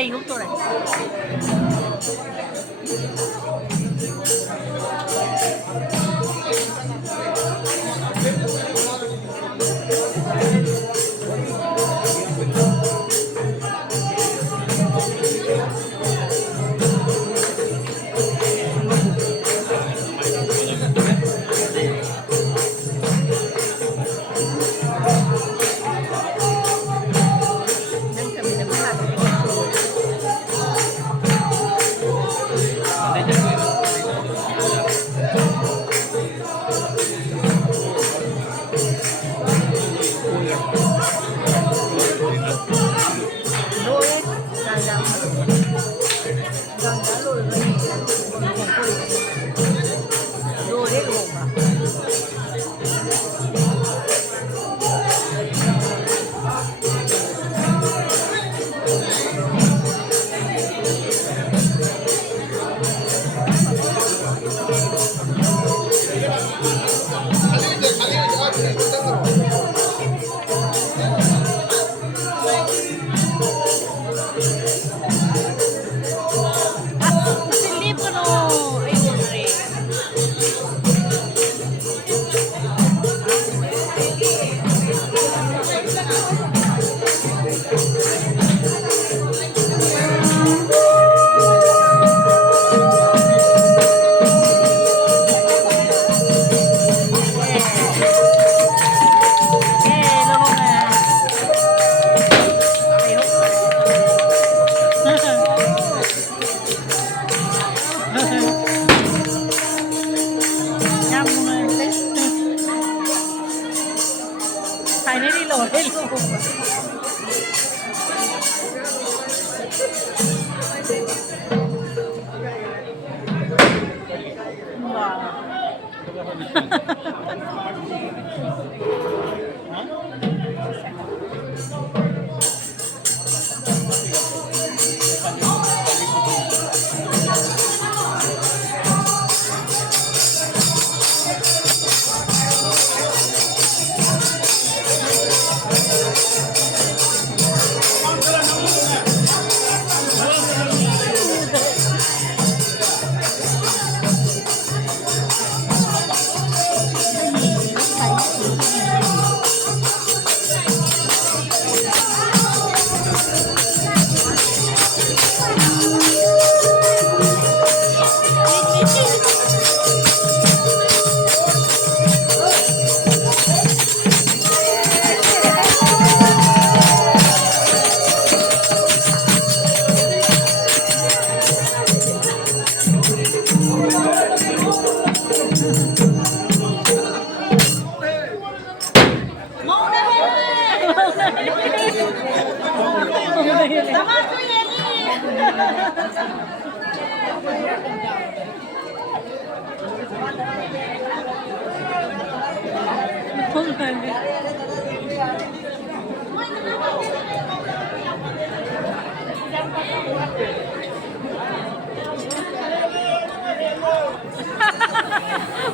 lì hút tôi này. Finally loaded luôn.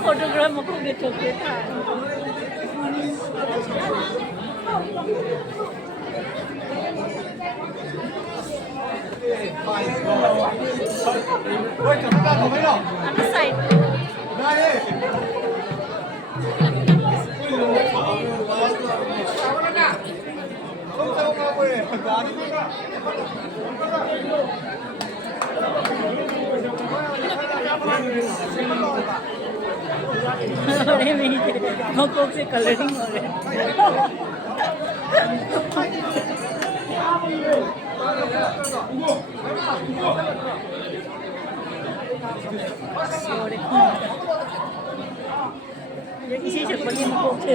Photograph mo kung ito kita. Ano side? अरे मकोक से colouring हो रहे ये किसी से बड़ी मकोक से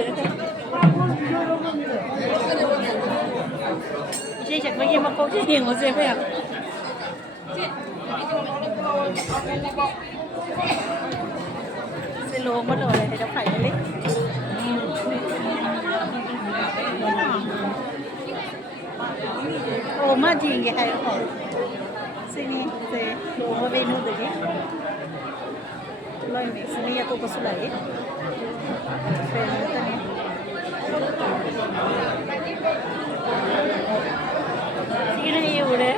किसी से बड़ी मकोक से हिंग हो से पे से लोग mất rồi thì đâu phải đấy ồ mà gì vậy hay không Sini se over venu degi. Lai me sini ya ko sulai. Tani. Sini ye ude.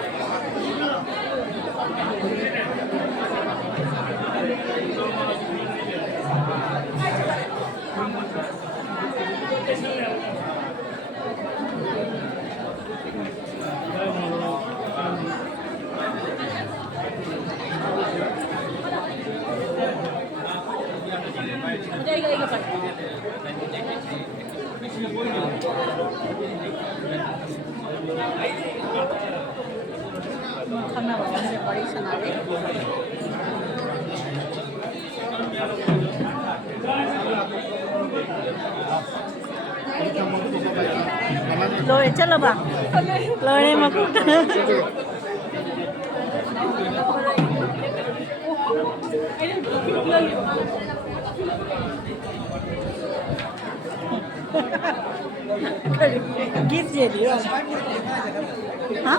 Karena banyak bari sanare. Rồi चलो बा लोड़े मकुट gift दे दियो हाँ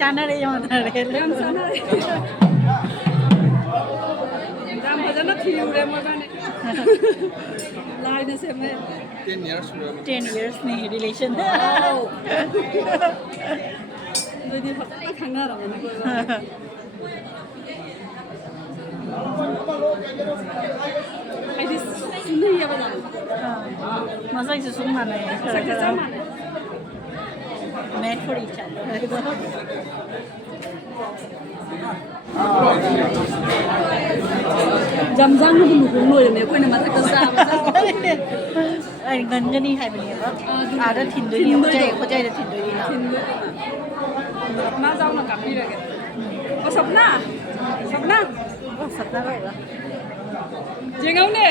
Channel yang mana deh? Yang sana deh. Jangan baca nak hiu deh makanya. Lain sih me. 10 years. 10 years nih relation. Jadi tak kangen orang ni. Ini sunyi ya benar. Masa itu sunyi mana ya? Made for each other. Jam-jam itu mungkin nulis ni, kau ni mata kesah. Ganjil ni hai beli apa? Ada tindu ni, kau cai ada tindu ni lah. Mana jauh nak kami lagi? Oh, sabna. Oh, sabna apa? Jangan ni.